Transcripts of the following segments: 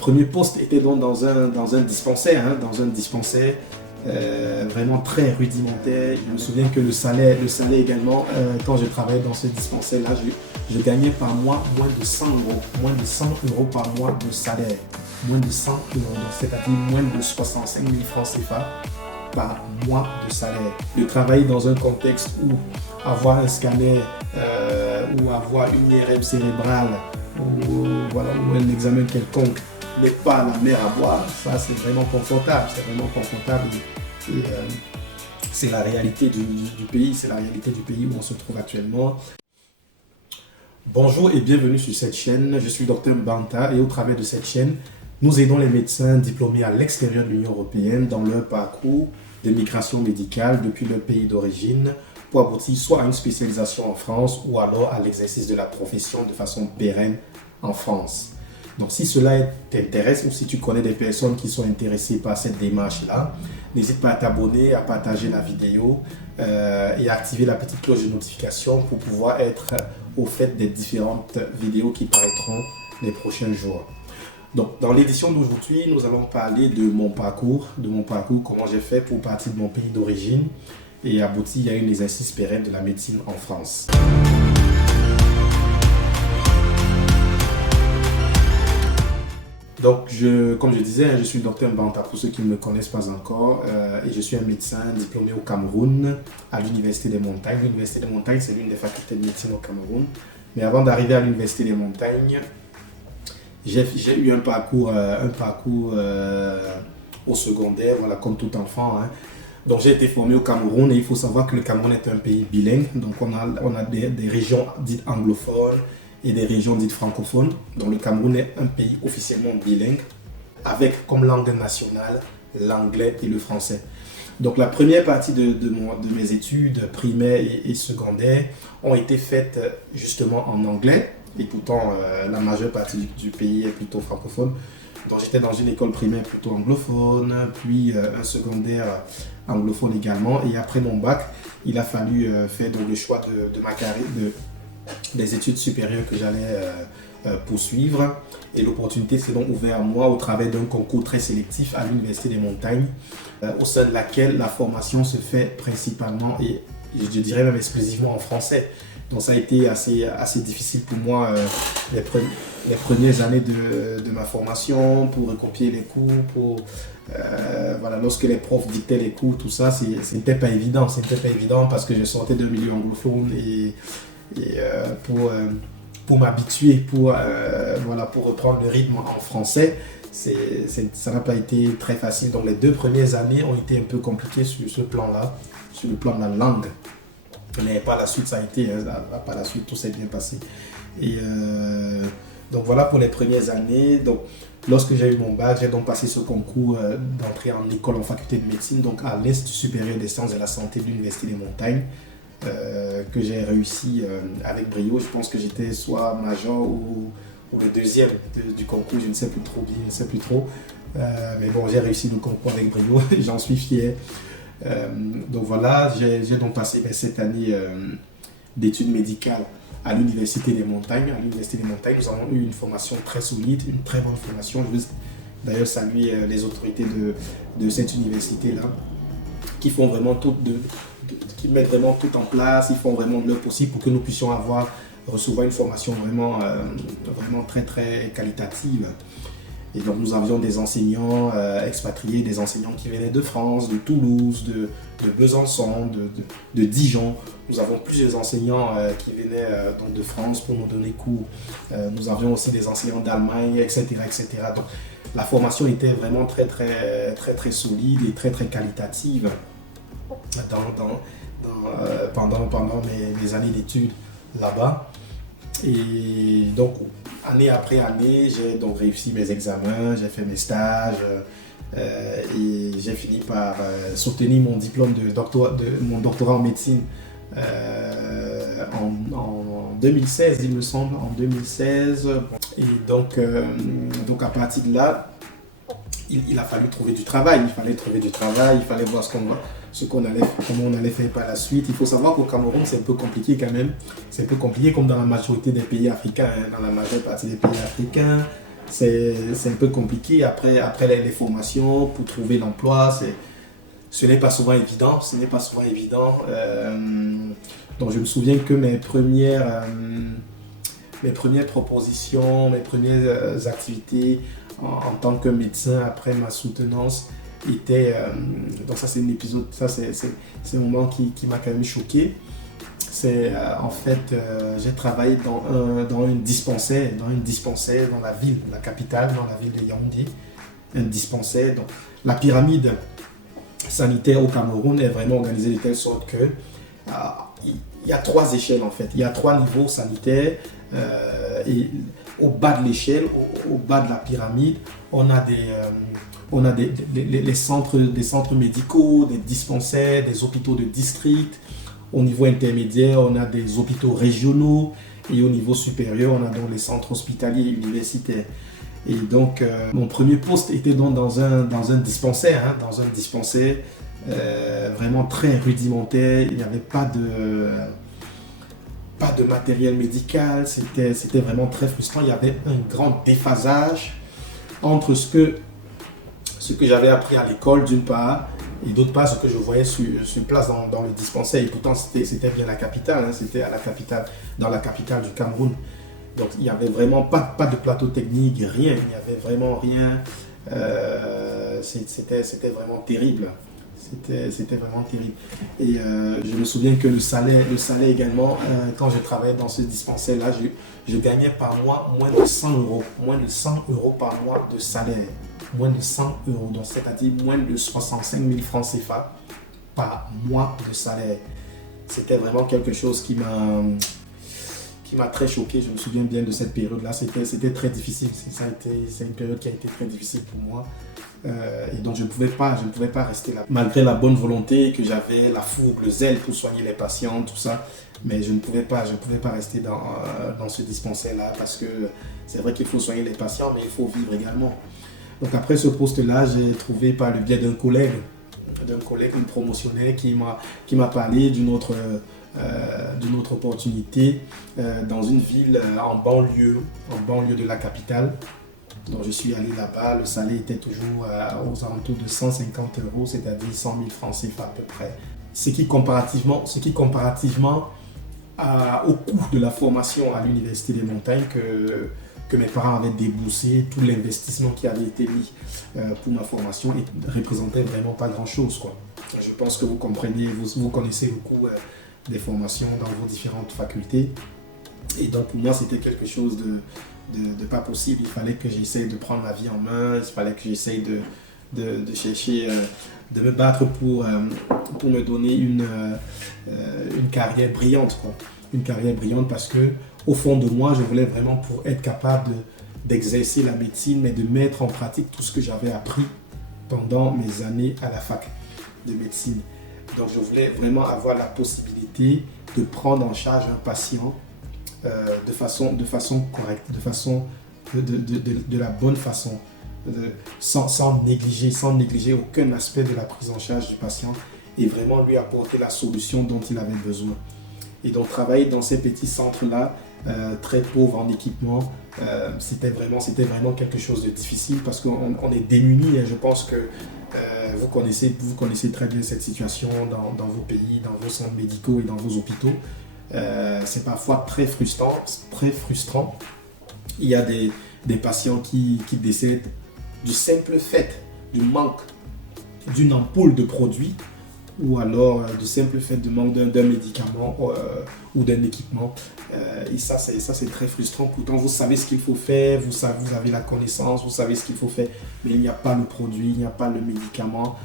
premier poste était donc dans un dispensaire, vraiment très rudimentaire. Je me souviens que le salaire également, quand je travaillais dans ce dispensaire-là, je gagnais par mois moins de 100 euros, moins de 100 euros par mois de salaire, moins de 100 euros, c'est-à-dire moins de 65 000 francs CFA par mois de salaire. De travailler dans un contexte où avoir un scanner ou avoir une IRM cérébrale ou un examen quelconque n'est pas la mer à boire, ça c'est vraiment confortable, et c'est la réalité du pays, c'est la réalité du pays où on se trouve actuellement. Bonjour et bienvenue sur cette chaîne, je suis Dr Mbanta et au travers de cette chaîne, nous aidons les médecins diplômés à l'extérieur de l'Union européenne dans leur parcours de migration médicale depuis leur pays d'origine pour aboutir soit à une spécialisation en France ou alors à l'exercice de la profession de façon pérenne en France. Donc si cela t'intéresse ou si tu connais des personnes qui sont intéressées par cette démarche-là, n'hésite pas à t'abonner, à partager la vidéo et à activer la petite cloche de notification pour pouvoir être au fait des différentes vidéos qui paraîtront les prochains jours. Donc dans l'édition d'aujourd'hui, nous allons parler de mon parcours, comment j'ai fait pour partir de mon pays d'origine et aboutir à une exercice pérenne de la médecine en France. Donc, comme je disais, je suis Dr Mbanta pour ceux qui ne me connaissent pas encore et je suis un médecin diplômé au Cameroun à l'Université des Montagnes. L'Université des Montagnes, c'est l'une des facultés de médecine au Cameroun. Mais avant d'arriver à l'Université des Montagnes, j'ai eu un parcours au secondaire, voilà, comme tout enfant. Donc, j'ai été formé au Cameroun et il faut savoir que le Cameroun est un pays bilingue. Donc, on a des régions dites anglophones et des régions dites francophones. Donc le Cameroun est un pays officiellement bilingue avec comme langue nationale l'anglais et le français. Donc la première partie de mes études primaires et secondaires ont été faites justement en anglais et pourtant la majeure partie du pays est plutôt francophone. Donc j'étais dans une école primaire plutôt anglophone, puis un secondaire anglophone également, et après mon bac, il a fallu faire donc le choix de ma carrière, des études supérieures que j'allais poursuivre, et l'opportunité s'est donc ouverte à moi au travers d'un concours très sélectif à l'Université des Montagnes, au sein de laquelle la formation se fait principalement et je dirais même exclusivement en français. Donc ça a été assez difficile pour moi les premières années de ma formation pour recopier les cours, lorsque les profs dictaient les cours, tout ça, c'était pas évident parce que je sortais d'un milieu anglophone et pour m'habituer, pour reprendre le rythme en français, ça n'a pas été très facile. Donc les 2 premières années ont été un peu compliquées sur ce plan-là, sur le plan de la langue. Mais par la suite, ça a été, par la suite, tout s'est bien passé. Et donc voilà pour les premières années. Donc lorsque j'ai eu mon bac, j'ai donc passé ce concours d'entrée en école en faculté de médecine, donc à l'Institut supérieur des sciences de la santé de l'Université des Montagnes. Que j'ai réussi avec brio. Je pense que j'étais soit major ou le deuxième du concours, je ne sais plus trop. Mais bon, j'ai réussi le concours avec brio et j'en suis fier. Donc voilà, j'ai donc passé cette année d'études médicales à l'Université des Montagnes. À l'Université des Montagnes, nous avons eu une formation très solide, une très bonne formation. Je veux d'ailleurs saluer les autorités de cette université-là qui font vraiment qui mettent vraiment tout en place, ils font vraiment le possible pour que nous puissions recevoir une formation vraiment très très qualitative. Et donc nous avions des enseignants expatriés, des enseignants qui venaient de France, de Toulouse, de Besançon, de Dijon. Nous avons plusieurs enseignants qui venaient donc de France pour nous donner cours. Nous avions aussi des enseignants d'Allemagne, etc., etc. Donc la formation était vraiment très très très très solide et très très qualitative pendant mes années d'études là-bas. Et donc année après année, j'ai donc réussi mes examens, j'ai fait mes stages et j'ai fini par soutenir mon diplôme mon doctorat en médecine en 2016, il me semble, en 2016. Et donc à partir de là, il a fallu trouver du travail, il fallait voir comment on allait faire par la suite. Il faut savoir qu'au Cameroun, c'est un peu compliqué quand même. C'est un peu compliqué comme dans la majorité des pays africains. Dans la majeure partie des pays africains, c'est un peu compliqué. Après les formations, pour trouver l'emploi, ce n'est pas souvent évident. Ce n'est pas souvent évident. Donc je me souviens que mes premières propositions, mes premières activités en tant que médecin après ma soutenance étaient... donc ça c'est un épisode, ça c'est un moment qui m'a quand même choqué. C'est en fait, j'ai travaillé dans un dispensaire dans la ville, la capitale, dans la ville de Yaoundé. Un dispensaire. Donc, la pyramide sanitaire au Cameroun est vraiment organisée de telle sorte que il y a 3 échelles en fait. Il y a 3 niveaux sanitaires et au bas de l'échelle, au bas de la pyramide, on a des centres médicaux, des dispensaires, des hôpitaux de district. Au niveau intermédiaire, on a des hôpitaux régionaux et au niveau supérieur, on a donc les centres hospitaliers et universitaires. Et donc, mon premier poste était donc dans un dispensaire, vraiment très rudimentaire. Il n'y avait pas de matériel médical. C'était vraiment très frustrant. Il y avait un grand déphasage entre ce que j'avais appris à l'école d'une part, et d'autre part ce que je voyais sur place dans le dispensaire. Et pourtant c'était bien la capitale, hein, c'était dans la capitale du Cameroun. Donc il n'y avait vraiment pas de plateau technique, rien, il n'y avait vraiment rien. C'était vraiment terrible. C'était vraiment terrible. Et je me souviens que le salaire également, quand je travaillais dans ce dispensaire-là, je gagnais par mois moins de 100 euros. Moins de 100 euros par mois de salaire. Moins de 100 euros, donc c'est-à-dire moins de 65 000 francs CFA par mois de salaire. C'était vraiment quelque chose qui m'a très choqué. Je me souviens bien de cette période-là. C'était très difficile. C'est une période qui a été très difficile pour moi. Et donc je ne pouvais pas rester là. Malgré la bonne volonté que j'avais, la fougue, le zèle pour soigner les patients, tout ça. Mais je ne pouvais pas rester dans ce dispensaire-là parce que c'est vrai qu'il faut soigner les patients, mais il faut vivre également. Donc après ce poste-là, j'ai trouvé par le biais d'un collègue me promotionnait qui m'a parlé d'une autre opportunité dans une ville en banlieue de la capitale. Donc je suis allé là-bas, le salaire était toujours aux alentours de 150 euros, c'est-à-dire 100 000 francs CFA à peu près. Ce qui comparativement au coût de la formation à l'Université des Montagnes que mes parents avaient déboursé, tout l'investissement qui avait été mis pour ma formation ne représentait vraiment pas grand-chose, quoi. Je pense que vous comprenez, vous connaissez le coût des formations dans vos différentes facultés. Et donc pour moi, c'était quelque chose de pas possible. Il fallait que j'essaye de prendre ma vie en main, il fallait que j'essaye de chercher, de me battre pour me donner une carrière brillante, quoi. Une carrière brillante parce que au fond de moi, je voulais vraiment pour être capable d'exercer la médecine, mais de mettre en pratique tout ce que j'avais appris pendant mes années à la fac de médecine. Donc je voulais vraiment avoir la possibilité de prendre en charge un patient de façon correcte, de la bonne façon, sans négliger aucun aspect de la prise en charge du patient et vraiment lui apporter la solution dont il avait besoin. Et donc travailler dans ces petits centres-là, très pauvres en équipement, c'était vraiment quelque chose de difficile parce qu'on est démunis. Et je pense que vous connaissez très bien cette situation dans vos pays, dans vos centres médicaux et dans vos hôpitaux. C'est parfois très frustrant. Il y a des patients qui décèdent du simple fait du manque d'une ampoule de produit ou alors du simple fait du manque d'un médicament ou d'un équipement. Et ça c'est très frustrant. Pourtant, vous savez ce qu'il faut faire, vous avez la connaissance, vous savez ce qu'il faut faire, mais il n'y a pas le produit, il n'y a pas le médicament.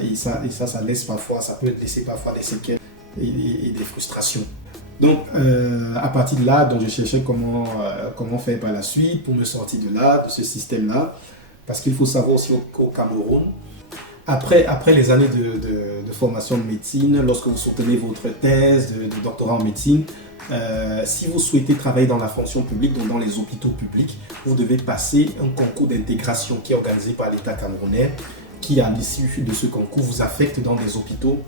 Et ça laisse parfois, ça peut laisser parfois des séquelles et des frustrations. Donc, à partir de là, donc, je cherchais comment faire par la suite pour me sortir de là, de ce système-là. Parce qu'il faut savoir aussi qu'au Cameroun, après les années de formation de médecine, lorsque vous soutenez votre thèse de doctorat en médecine, si vous souhaitez travailler dans la fonction publique, donc dans les hôpitaux publics, vous devez passer un concours d'intégration qui est organisé par l'État camerounais, qui à l'issue de ce concours vous affecte dans des hôpitaux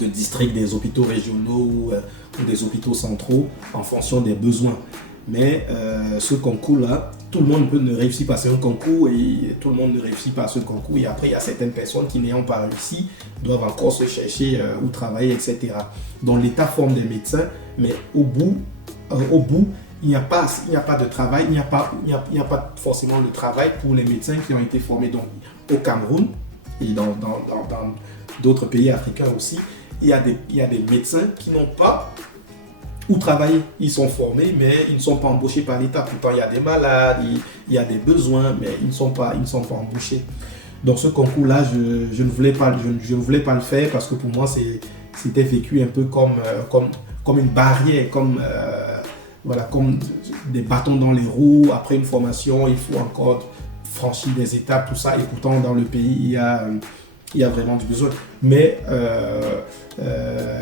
de district, des hôpitaux régionaux ou des hôpitaux centraux en fonction des besoins. Mais ce concours-là tout le monde ne réussit pas ce concours et tout le monde ne réussit pas ce concours. Et après, il y a certaines personnes qui n'ayant pas réussi doivent encore se chercher où travailler, etc. Donc l'État forme des médecins, mais au bout, il n'y a pas de travail, il n'y a pas forcément de travail pour les médecins qui ont été formés donc, au Cameroun et dans d'autres pays africains aussi. Il y a des médecins qui n'ont pas où travailler. Ils sont formés, mais ils ne sont pas embauchés par l'État. Pourtant, il y a des malades, il y a des besoins, mais ils ne sont pas embauchés. Donc ce concours-là, je ne voulais pas le faire parce que pour moi, c'était vécu un peu comme une barrière, comme des bâtons dans les roues. Après une formation, il faut encore franchir des étapes, tout ça. Et pourtant, dans le pays, il y a vraiment du besoin. Mais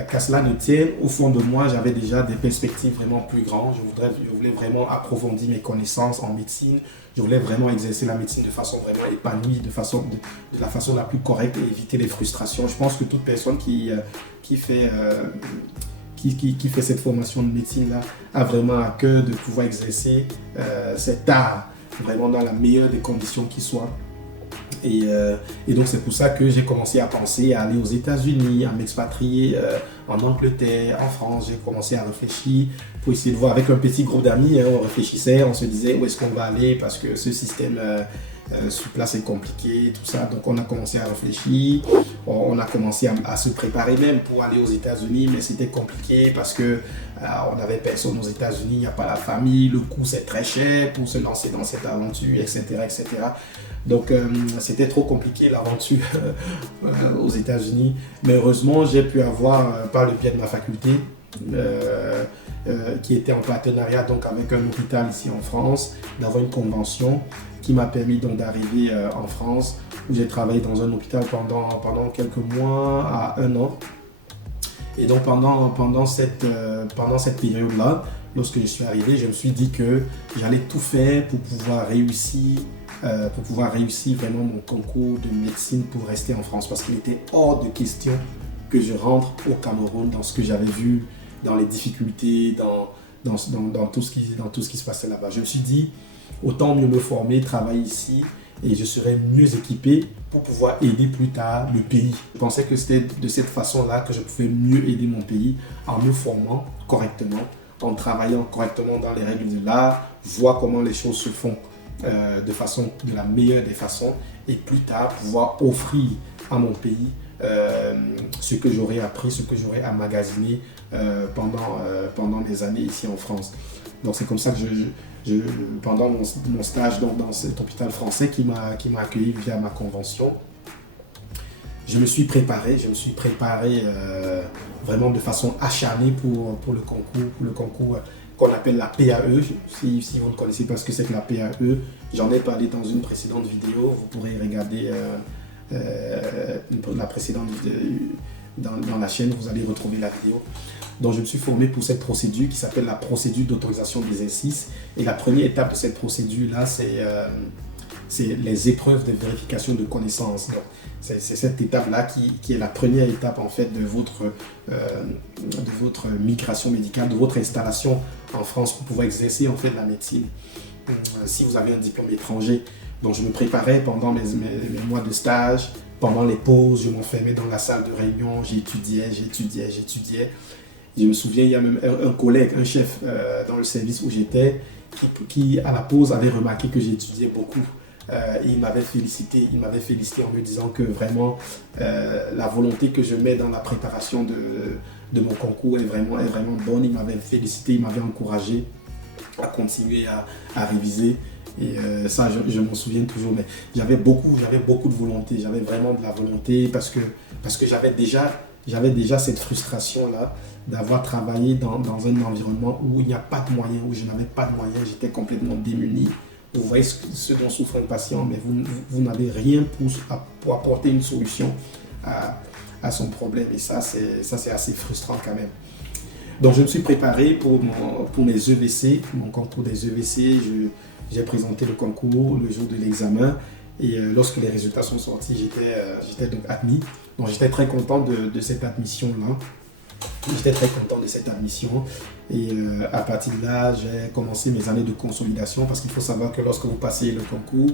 qu'à cela ne tienne, au fond de moi, j'avais déjà des perspectives vraiment plus grandes. Je voulais vraiment approfondir mes connaissances en médecine. Je voulais vraiment exercer la médecine de façon vraiment épanouie, de la façon la plus correcte et éviter les frustrations. Je pense que toute personne qui fait cette formation de médecine-là a vraiment à cœur de pouvoir exercer cet art vraiment dans la meilleure des conditions qui soient. Et donc c'est pour ça que j'ai commencé à penser à aller aux États-Unis, à m'expatrier en Angleterre, en France. J'ai commencé à réfléchir pour essayer de voir avec un petit groupe d'amis. On réfléchissait, on se disait où est-ce qu'on va aller parce que ce système sur place est compliqué, tout ça. Donc on a commencé à réfléchir, on a commencé à se préparer même pour aller aux États-Unis, mais c'était compliqué parce que on n'avait personne aux États-Unis, il n'y a pas la famille, le coût c'est très cher pour se lancer dans cette aventure, etc. etc. Donc c'était trop compliqué l'aventure aux États-Unis. Mais heureusement, j'ai pu avoir, par le biais de ma faculté, qui était en partenariat donc, avec un hôpital ici en France, d'avoir une convention qui m'a permis donc d'arriver en France, où j'ai travaillé dans un hôpital pendant quelques mois à 1 an. Et donc pendant cette période-là, lorsque je suis arrivé, je me suis dit que j'allais tout faire pour pouvoir réussir vraiment mon concours de médecine pour rester en France, parce qu'il était hors de question que je rentre au Cameroun dans ce que j'avais vu, dans les difficultés, dans tout ce qui se passait là-bas. Je me suis dit, autant mieux me former, travailler ici, et je serais mieux équipé pour pouvoir aider plus tard le pays. Je pensais que c'était de cette façon-là que je pouvais mieux aider mon pays en me formant correctement, en travaillant correctement dans les règles de l'art, voir comment les choses se font de la meilleure des façons, et plus tard pouvoir offrir à mon pays ce que j'aurais appris, ce que j'aurais emmagasiné pendant mes années ici en France. Donc c'est comme ça que pendant mon stage dans cet hôpital français qui m'a accueilli via ma convention, je me suis préparé vraiment de façon acharnée pour le concours qu'on appelle la PAE. Si vous ne connaissez pas ce que c'est que la PAE, j'en ai parlé dans une précédente vidéo. Vous pourrez regarder la précédente dans la chaîne, vous allez retrouver la vidéo. Donc je me suis formé pour cette procédure qui s'appelle la procédure d'autorisation d'exercice. Et la première étape de cette procédure-là, c'est les épreuves de vérification de connaissances. Donc, c'est cette étape-là qui est la première étape en fait de votre migration médicale, de votre installation en France pour pouvoir exercer en fait la médecine. Si vous avez un diplôme étranger, donc je me préparais pendant mes mois de stage, pendant les pauses, je m'enfermais dans la salle de réunion, j'étudiais. Je me souviens, il y a même un collègue, un chef dans le service où j'étais, qui à la pause avait remarqué que j'étudiais beaucoup. Il m'avait félicité en me disant que vraiment la volonté que je mets dans la préparation de mon concours est vraiment bonne. Il m'avait félicité, il m'avait encouragé à continuer à réviser. Et ça, je m'en souviens toujours. Mais j'avais beaucoup de volonté. J'avais vraiment de la volonté parce que j'avais déjà cette frustration-là d'avoir travaillé dans un environnement où il n'y a pas de moyens, où je n'avais pas de moyens, j'étais complètement démuni. Vous voyez ce dont souffre un patient, mais vous n'avez rien pour apporter une solution à son problème. Et ça, c'est assez frustrant quand même. Donc, je me suis préparé pour mes EVC, mon concours des EVC. J'ai présenté le concours le jour de l'examen. Et lorsque les résultats sont sortis, j'étais donc admis. Donc, j'étais très content de cette admission-là. J'étais très content de cette admission et à partir de là, j'ai commencé mes années de consolidation parce qu'il faut savoir que lorsque vous passez le concours,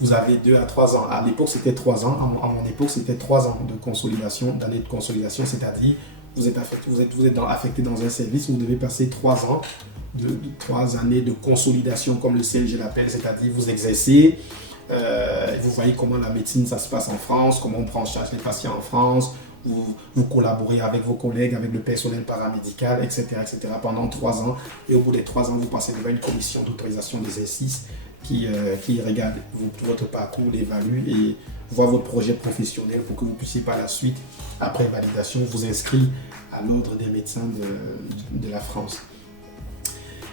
vous avez 2 à 3 ans. À l'époque, c'était 3 ans. À mon époque, c'était 3 ans de consolidation, d'années de consolidation, c'est-à-dire vous êtes affecté dans un service, vous devez passer 3 ans, 3 années de consolidation, comme le CNG l'appelle, c'est-à-dire vous exercez, vous voyez comment la médecine, ça se passe en France, comment on prend en charge les patients en France, vous collaborez avec vos collègues, avec le personnel paramédical, etc., etc. pendant 3 ans. Et au bout des 3 ans, vous passez devant une commission d'autorisation d'exercice qui regarde votre parcours, l'évalue et voit votre projet professionnel pour que vous puissiez par la suite, après validation, vous inscrire à l'ordre des médecins de la France.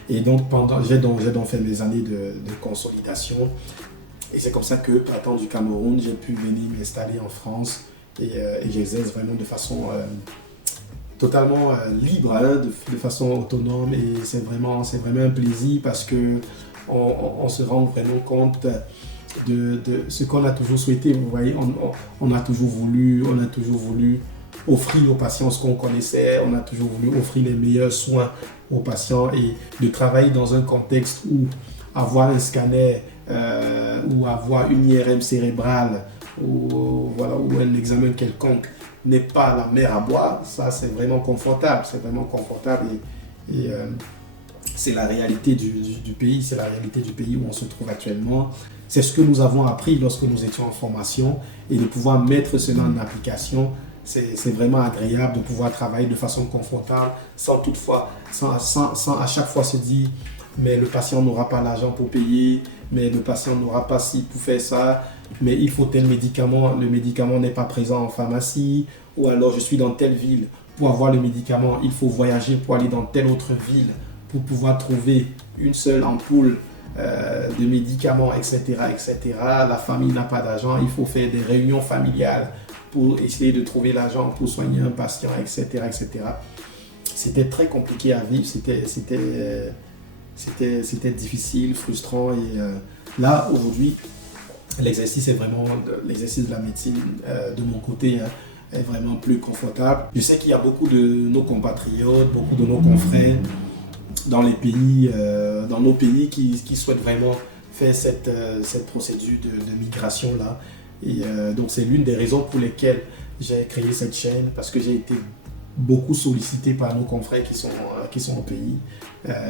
Et donc, j'ai donc fait mes années de consolidation. Et c'est comme ça que, partant du Cameroun, j'ai pu venir m'installer en France et j'exerce vraiment de façon totalement libre, hein, de façon autonome. Et c'est vraiment un plaisir parce que on se rend vraiment compte de ce qu'on a toujours souhaité. Vous voyez, on a toujours voulu offrir aux patients ce qu'on connaissait, on a toujours voulu offrir les meilleurs soins aux patients et de travailler dans un contexte où avoir un scanner ou avoir une IRM cérébrale ou un examen quelconque n'est pas la mer à boire. Ça, c'est vraiment confortable, et c'est la réalité du pays, c'est la réalité du pays où on se trouve actuellement. C'est ce que nous avons appris lorsque nous étions en formation et de pouvoir mettre cela en application. C'est vraiment agréable de pouvoir travailler de façon confortable sans à chaque fois se dire mais le patient n'aura pas l'argent pour payer, mais le patient n'aura pas ci pour faire ça, mais il faut tel médicament, le médicament n'est pas présent en pharmacie, ou alors je suis dans telle ville, pour avoir le médicament, il faut voyager pour aller dans telle autre ville pour pouvoir trouver une seule ampoule de médicaments, etc., etc. La famille n'a pas d'argent, il faut faire des réunions familiales pour essayer de trouver l'argent pour soigner un patient, etc., etc. C'était très compliqué à vivre, c'était difficile, frustrant. Et là, aujourd'hui, l'exercice de la médecine de mon côté est vraiment plus confortable. Je sais qu'il y a beaucoup de nos compatriotes, beaucoup de nos confrères dans nos pays qui souhaitent vraiment faire cette procédure de migration là. Et donc c'est l'une des raisons pour lesquelles j'ai créé cette chaîne, parce que j'ai été beaucoup sollicité par nos confrères qui sont au pays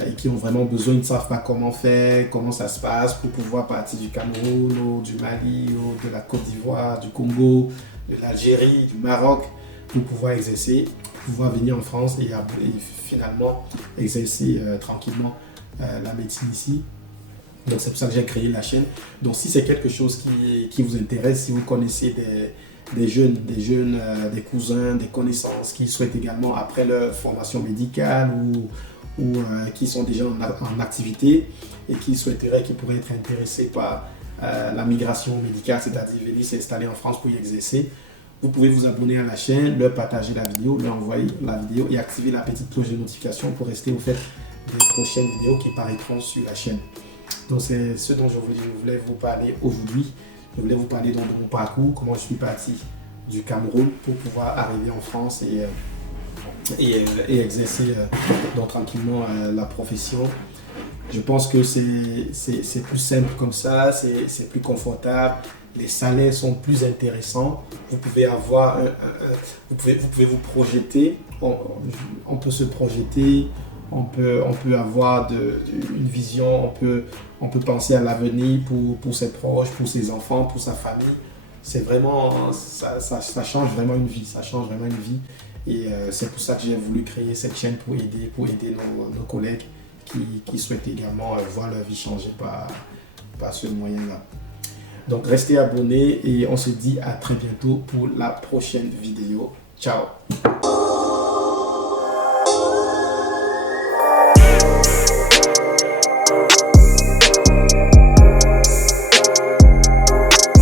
et qui ont vraiment besoin, ils ne savent pas comment faire, comment ça se passe pour pouvoir partir du Cameroun ou du Mali ou de la Côte d'Ivoire, du Congo, de l'Algérie, du Maroc, pour pouvoir exercer, pour pouvoir venir en France et finalement exercer tranquillement la médecine ici. Donc c'est pour ça que j'ai créé la chaîne. Donc si c'est quelque chose qui vous intéresse, si vous connaissez des jeunes, des cousins, des connaissances qui souhaitent également, après leur formation médicale ou qui sont déjà en activité et qui pourraient être intéressés par la migration médicale, c'est-à-dire venir s'installer en France pour y exercer, vous pouvez vous abonner à la chaîne, leur partager la vidéo, leur envoyer la vidéo et activer la petite cloche de notification pour rester au fait des prochaines vidéos qui paraîtront sur la chaîne. Donc c'est ce dont je voulais vous parler aujourd'hui. Je voulais vous parler donc de mon parcours, comment je suis parti du Cameroun pour pouvoir arriver en France et exercer donc tranquillement la profession. Je pense que c'est plus simple comme ça, c'est plus confortable, les salaires sont plus intéressants, vous pouvez avoir vous pouvez vous projeter, on peut se projeter, on peut avoir une vision, on peut penser à l'avenir pour ses proches, pour ses enfants, pour sa famille. C'est vraiment, ça change vraiment une vie, Et c'est pour ça que j'ai voulu créer cette chaîne pour aider nos collègues qui souhaitent également voir leur vie changer par ce moyen-là. Donc restez abonnés et on se dit à très bientôt pour la prochaine vidéo. Ciao!